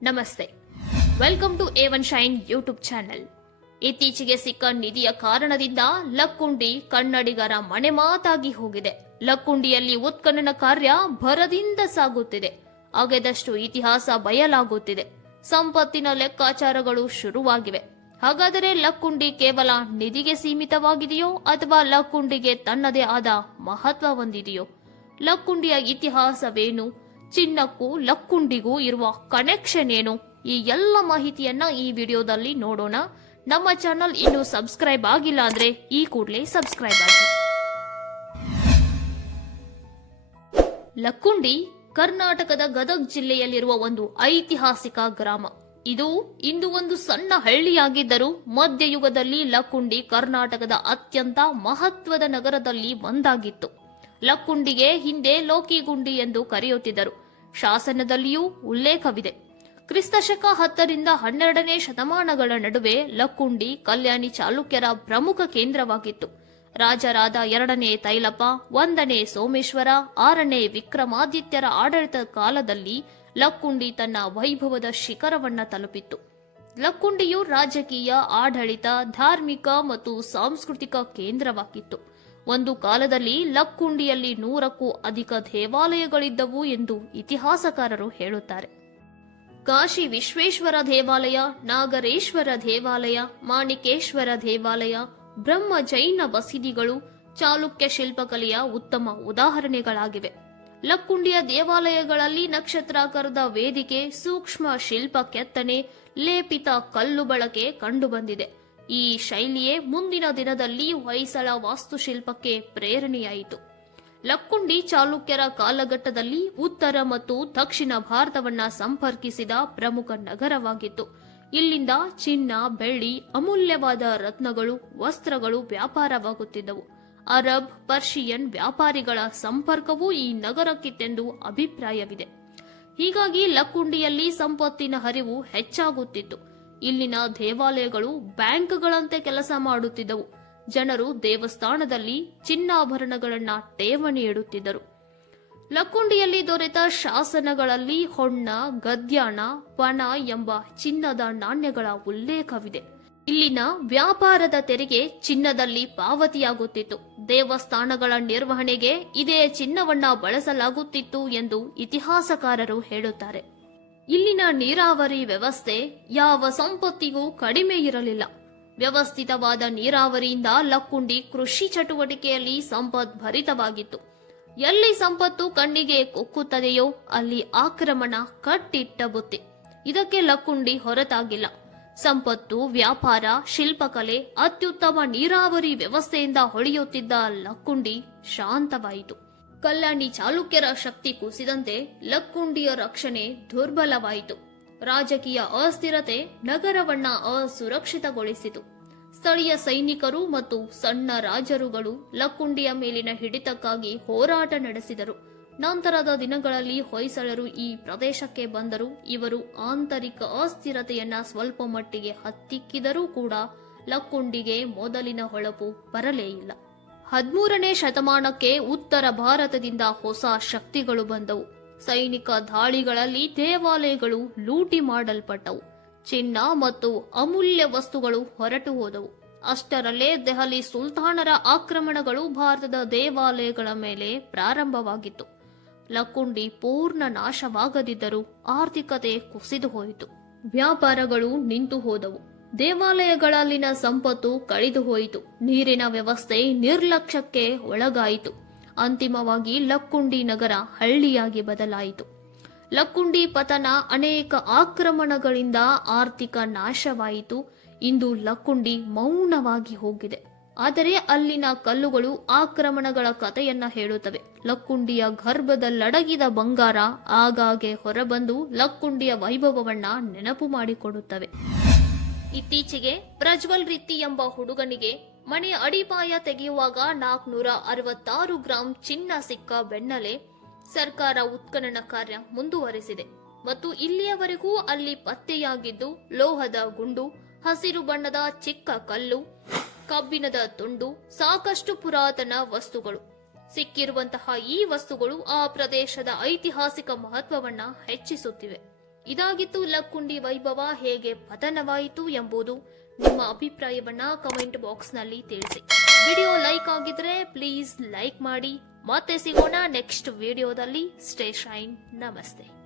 ನಮಸ್ತೆ, welcome to A1 Shine YouTube channel. ಇತ್ತೀಚೆಗೆ ಸಿಕ್ಕ ನಿಧಿಯ ಕಾರಣದಿಂದ ಲಕ್ಕುಂಡಿ ಕನ್ನಡಿಗರ ಮನೆ ಮಾತಾಗಿ ಹೋಗಿದೆ. ಲಕ್ಕುಂಡಿಯಲ್ಲಿ ಉತ್ಖನನ ಕಾರ್ಯ ಭರದಿಂದ ಸಾಗುತ್ತಿದೆ. ಅಗೆದಷ್ಟು ಇತಿಹಾಸ ಬಯಲಾಗುತ್ತಿದೆ. ಸಂಪತ್ತಿನ ಲೆಕ್ಕಾಚಾರಗಳು ಶುರುವಾಗಿವೆ. ಹಾಗಾದರೆ ಲಕ್ಕುಂಡಿ ಕೇವಲ ನಿಧಿಗೆ ಸೀಮಿತವಾಗಿದೆಯೋ ಅಥವಾ ಲಕ್ಕುಂಡಿಗೆ ತನ್ನದೇ ಆದ ಮಹತ್ವ ಹೊಂದಿದೆಯೋ? ಲಕ್ಕುಂಡಿಯ ಇತಿಹಾಸವೇನು? ಚಿನ್ನಕ್ಕೂ ಲಕ್ಕುಂಡಿಗೂ ಇರುವ ಕನೆಕ್ಷನ್ ಏನು? ಈ ಎಲ್ಲ ಮಾಹಿತಿಯನ್ನ ಈ ವಿಡಿಯೋದಲ್ಲಿ ನೋಡೋಣ. ನಮ್ಮ ಚಾನಲ್ ಇನ್ನೂ ಸಬ್ಸ್ಕ್ರೈಬ್ ಆಗಿಲ್ಲ ಅಂದ್ರೆ ಈ ಕೂಡಲೇ ಸಬ್ಸ್ಕ್ರೈಬ್ ಆಗಿ. ಲಕ್ಕುಂಡಿ ಕರ್ನಾಟಕದ ಗದಗ ಜಿಲ್ಲೆಯಲ್ಲಿರುವ ಒಂದು ಐತಿಹಾಸಿಕ ಗ್ರಾಮ. ಇದು ಇಂದು ಒಂದು ಸಣ್ಣ ಹಳ್ಳಿಯಾಗಿದ್ದರೂ ಮಧ್ಯಯುಗದಲ್ಲಿ ಲಕ್ಕುಂಡಿ ಕರ್ನಾಟಕದ ಅತ್ಯಂತ ಮಹತ್ವದ ನಗರದಲ್ಲಿ ಒಂದಾಗಿತ್ತು. ಲಕ್ಕುಂಡಿಗೆ ಹಿಂದೆ ಲೋಕಿಗುಂಡಿ ಎಂದು ಕರೆಯುತ್ತಿದ್ದರು. ಶಾಸನದಲ್ಲಿಯೂ ಉಲ್ಲೇಖವಿದೆ. ಕ್ರಿಸ್ತಶಕ 10ರಿಂದ 12ನೇ ಶತಮಾನಗಳ ನಡುವೆ ಲಕ್ಕುಂಡಿ ಕಲ್ಯಾಣಿ ಚಾಲುಕ್ಯರ ಪ್ರಮುಖ ಕೇಂದ್ರವಾಗಿತ್ತು. ರಾಜರಾದ 2ನೇ ತೈಲಪ, 1ನೇ ಸೋಮೇಶ್ವರ, 6ನೇ ವಿಕ್ರಮಾದಿತ್ಯರ ಆಡಳಿತ ಕಾಲದಲ್ಲಿ ಲಕ್ಕುಂಡಿ ತನ್ನ ವೈಭವದ ಶಿಖರವನ್ನ ತಲುಪಿತ್ತು. ಲಕ್ಕುಂಡಿಯು ರಾಜಕೀಯ, ಆಡಳಿತ, ಧಾರ್ಮಿಕ ಮತ್ತು ಸಾಂಸ್ಕೃತಿಕ ಕೇಂದ್ರವಾಗಿತ್ತು. ಒಂದು ಕಾಲದಲ್ಲಿ ಲಕ್ಕುಂಡಿಯಲ್ಲಿ 100ಕ್ಕೂ ಅಧಿಕ ದೇವಾಲಯಗಳಿದ್ದವು ಎಂದು ಇತಿಹಾಸಕಾರರು ಹೇಳುತ್ತಾರೆ. ಕಾಶಿ ವಿಶ್ವೇಶ್ವರ ದೇವಾಲಯ, ನಾಗರೇಶ್ವರ ದೇವಾಲಯ, ಮಾಣಿಕೇಶ್ವರ ದೇವಾಲಯ, ಬ್ರಹ್ಮ ಜೈನ ಬಸದಿಗಳು ಚಾಲುಕ್ಯ ಶಿಲ್ಪಕಲೆಯ ಉತ್ತಮ ಉದಾಹರಣೆಗಳಾಗಿವೆ. ಲಕ್ಕುಂಡಿಯ ದೇವಾಲಯಗಳಲ್ಲಿ ನಕ್ಷತ್ರಾಕಾರದ ವೇದಿಕೆ, ಸೂಕ್ಷ್ಮ ಶಿಲ್ಪ ಕೆತ್ತನೆ, ಲೇಪಿತ ಕಲ್ಲು ಬಳಕೆ ಕಂಡುಬಂದಿದೆ. ಈ ಶೈಲಿಯೇ ಮುಂದಿನ ದಿನದಲ್ಲಿ ಹೊಯ್ಸಳ ವಾಸ್ತುಶಿಲ್ಪಕ್ಕೆ ಪ್ರೇರಣೆಯಾಯಿತು. ಲಕ್ಕುಂಡಿ ಚಾಲುಕ್ಯರ ಕಾಲಘಟ್ಟದಲ್ಲಿ ಉತ್ತರ ಮತ್ತು ದಕ್ಷಿಣ ಭಾರತವನ್ನ ಸಂಪರ್ಕಿಸಿದ ಪ್ರಮುಖ ನಗರವಾಗಿತ್ತು. ಇಲ್ಲಿಂದ ಚಿನ್ನ, ಬೆಳ್ಳಿ, ಅಮೂಲ್ಯವಾದ ರತ್ನಗಳು, ವಸ್ತ್ರಗಳು ವ್ಯಾಪಾರವಾಗುತ್ತಿದ್ದವು. ಅರಬ್, ಪರ್ಷಿಯನ್ ವ್ಯಾಪಾರಿಗಳ ಸಂಪರ್ಕವೂ ಈ ನಗರಕ್ಕಿತ್ತೆಂದು ಅಭಿಪ್ರಾಯವಿದೆ. ಹೀಗಾಗಿ ಲಕ್ಕುಂಡಿಯಲ್ಲಿ ಸಂಪತ್ತಿನ ಹರಿವು ಹೆಚ್ಚಾಗುತ್ತಿತ್ತು. ಇಲ್ಲಿನ ದೇವಾಲಯಗಳು ಬ್ಯಾಂಕ್ಗಳಂತೆ ಕೆಲಸ ಮಾಡುತ್ತಿದ್ದವು. ಜನರು ದೇವಸ್ಥಾನದಲ್ಲಿ ಚಿನ್ನಾಭರಣಗಳನ್ನ ಠೇವಣಿ ಇಡುತ್ತಿದ್ದರು. ಲಕ್ಕುಂಡಿಯಲ್ಲಿ ದೊರೆತ ಶಾಸನಗಳಲ್ಲಿ ಹೊನ್ನ, ಗದ್ಯಾಣ, ಪಣ ಎಂಬ ಚಿನ್ನದ ನಾಣ್ಯಗಳ ಉಲ್ಲೇಖವಿದೆ. ಇಲ್ಲಿನ ವ್ಯಾಪಾರದ ತೆರಿಗೆ ಚಿನ್ನದಲ್ಲಿ ಪಾವತಿಯಾಗುತ್ತಿತ್ತು. ದೇವಸ್ಥಾನಗಳ ನಿರ್ವಹಣೆಗೆ ಇದೇ ಚಿನ್ನವನ್ನ ಬಳಸಲಾಗುತ್ತಿತ್ತು ಎಂದು ಇತಿಹಾಸಕಾರರು ಹೇಳುತ್ತಾರೆ. ಇಲ್ಲಿನ ನೀರಾವರಿ ವ್ಯವಸ್ಥೆ ಯಾವ ಸಂಪತ್ತಿಗೂ ಕಡಿಮೆ ಇರಲಿಲ್ಲ. ವ್ಯವಸ್ಥಿತವಾದ ನೀರಾವರಿಯಿಂದ ಲಕ್ಕುಂಡಿ ಕೃಷಿ ಚಟುವಟಿಕೆಯಲ್ಲಿ ಸಂಪದ್ಭರಿತವಾಗಿತ್ತು. ಎಲ್ಲಿ ಸಂಪತ್ತು ಕಣ್ಣಿಗೆ ಕುಕ್ಕುತ್ತದೆಯೋ ಅಲ್ಲಿ ಆಕ್ರಮಣ ಕಟ್ಟಿಟ್ಟ ಬುತ್ತಿ. ಇದಕ್ಕೆ ಲಕ್ಕುಂಡಿ ಹೊರತಾಗಿಲ್ಲ. ಸಂಪತ್ತು, ವ್ಯಾಪಾರ, ಶಿಲ್ಪಕಲೆ, ಅತ್ಯುತ್ತಮ ನೀರಾವರಿ ವ್ಯವಸ್ಥೆಯಿಂದ ಹೊಳೆಯುತ್ತಿದ್ದ ಲಕ್ಕುಂಡಿ ಶಾಂತವಾಯಿತು. ಕಲ್ಯಾಣಿ ಚಾಲುಕ್ಯರ ಶಕ್ತಿ ಕುಸಿದಂತೆ ಲಕ್ಕುಂಡಿಯ ರಕ್ಷಣೆ ದುರ್ಬಲವಾಯಿತು. ರಾಜಕೀಯ ಅಸ್ಥಿರತೆ ನಗರವನ್ನ ಅಸುರಕ್ಷಿತಗೊಳಿಸಿತು. ಸ್ಥಳೀಯ ಸೈನಿಕರು ಮತ್ತು ಸಣ್ಣ ರಾಜರುಗಳು ಲಕ್ಕುಂಡಿಯ ಮೇಲಿನ ಹಿಡಿತಕ್ಕಾಗಿ ಹೋರಾಟ ನಡೆಸಿದರು. ನಂತರದ ದಿನಗಳಲ್ಲಿ ಹೊಯ್ಸಳರು ಈ ಪ್ರದೇಶಕ್ಕೆ ಬಂದರು. ಇವರು ಆಂತರಿಕ ಅಸ್ಥಿರತೆಯನ್ನ ಸ್ವಲ್ಪ ಮಟ್ಟಿಗೆ ಹತ್ತಿಕ್ಕಿದರೂ ಕೂಡ ಲಕ್ಕುಂಡಿಗೆ ಮೊದಲಿನ ಹೊಳಪು ಬರಲೇ ಇಲ್ಲ. 13ನೇ ಶತಮಾನಕ್ಕೆ ಉತ್ತರ ಭಾರತದಿಂದ ಹೊಸ ಶಕ್ತಿಗಳು ಬಂದವು. ಸೈನಿಕ ದಾಳಿಗಳಲ್ಲಿ ದೇವಾಲಯಗಳು ಲೂಟಿ ಮಾಡಲ್ಪಟ್ಟವು. ಚಿನ್ನ ಮತ್ತು ಅಮೂಲ್ಯ ವಸ್ತುಗಳು ಹೊರಟು ಹೋದವು. ಅಷ್ಟರಲ್ಲೇ ದೆಹಲಿ ಸುಲ್ತಾನರ ಆಕ್ರಮಣಗಳು ಭಾರತದ ದೇವಾಲಯಗಳ ಮೇಲೆ ಪ್ರಾರಂಭವಾಗಿತ್ತು. ಲಕ್ಕುಂಡಿ ಪೂರ್ಣ ನಾಶವಾಗದಿದ್ದರೂ ಆರ್ಥಿಕತೆ ಕುಸಿದು ಹೋಯಿತು. ವ್ಯಾಪಾರಗಳು ನಿಂತು ಹೋದವು. ದೇವಾಲಯಗಳಲ್ಲಿನ ಸಂಪತ್ತು ಕಳೆದು ಹೋಯಿತು. ನೀರಿನ ವ್ಯವಸ್ಥೆ ನಿರ್ಲಕ್ಷ್ಯಕ್ಕೆ ಒಳಗಾಯಿತು. ಅಂತಿಮವಾಗಿ ಲಕ್ಕುಂಡಿ ನಗರ ಹಳ್ಳಿಯಾಗಿ ಬದಲಾಯಿತು. ಲಕ್ಕುಂಡಿ ಪತನ ಅನೇಕ ಆಕ್ರಮಣಗಳಿಂದ ಆರ್ಥಿಕ ನಾಶವಾಯಿತು. ಇಂದು ಲಕ್ಕುಂಡಿ ಮೌನವಾಗಿ ಹೋಗಿದೆ. ಆದರೆ ಅಲ್ಲಿನ ಕಲ್ಲುಗಳು ಆಕ್ರಮಣಗಳ ಕಥೆಯನ್ನ ಹೇಳುತ್ತವೆ. ಲಕ್ಕುಂಡಿಯ ಗರ್ಭದಲ್ಲಡಗಿದ ಬಂಗಾರ ಆಗಾಗ್ಗೆ ಹೊರಬಂದು ಲಕ್ಕುಂಡಿಯ ವೈಭವವನ್ನ ನೆನಪು ಮಾಡಿಕೊಡುತ್ತವೆ. ಇತ್ತೀಚೆಗೆ ಪ್ರಜ್ವಲ್ ರಿತ್ತಿ ಎಂಬ ಹುಡುಗನಿಗೆ ಮನೆಯ ಅಡಿಪಾಯ ತೆಗೆಯುವಾಗ 466 ಗ್ರಾಂ ಚಿನ್ನ ಸಿಕ್ಕ ಬೆನ್ನಲ್ಲೇ ಸರ್ಕಾರ ಉತ್ಖನನ ಕಾರ್ಯ ಮುಂದುವರೆಸಿದೆ ಮತ್ತು ಇಲ್ಲಿಯವರೆಗೂ ಅಲ್ಲಿ ಪತ್ತೆಯಾಗಿದ್ದು ಲೋಹದ ಗುಂಡು, ಹಸಿರು ಬಣ್ಣದ ಚಿಕ್ಕ ಕಲ್ಲು, ಕಬ್ಬಿಣದ ತುಂಡು, ಸಾಕಷ್ಟು ಪುರಾತನ ವಸ್ತುಗಳು. ಸಿಕ್ಕಿರುವಂತಹ ಈ ವಸ್ತುಗಳು ಆ ಪ್ರದೇಶದ ಐತಿಹಾಸಿಕ ಮಹತ್ವವನ್ನ ಹೆಚ್ಚಿಸುತ್ತಿವೆ. ಇದಾಗಿತ್ತು ಲಕ್ಕುಂಡಿ ವೈಭವ ಹೇಗೆ ಪತನವಾಯಿತು ಎಂಬುದು. ನಿಮ್ಮ ಅಭಿಪ್ರಾಯವನ್ನ ಕಮೆಂಟ್ ಬಾಕ್ಸ್ ನಲ್ಲಿ ತಿಳಿಸಿ. ವಿಡಿಯೋ ಲೈಕ್ ಆಗಿದ್ರೆ ಪ್ಲೀಸ್ ಲೈಕ್ ಮಾಡಿ. ಮತ್ತೆ ಸಿಗೋಣ ನೆಕ್ಸ್ಟ್ ವಿಡಿಯೋದಲ್ಲಿ. Stay shine. ನಮಸ್ತೆ.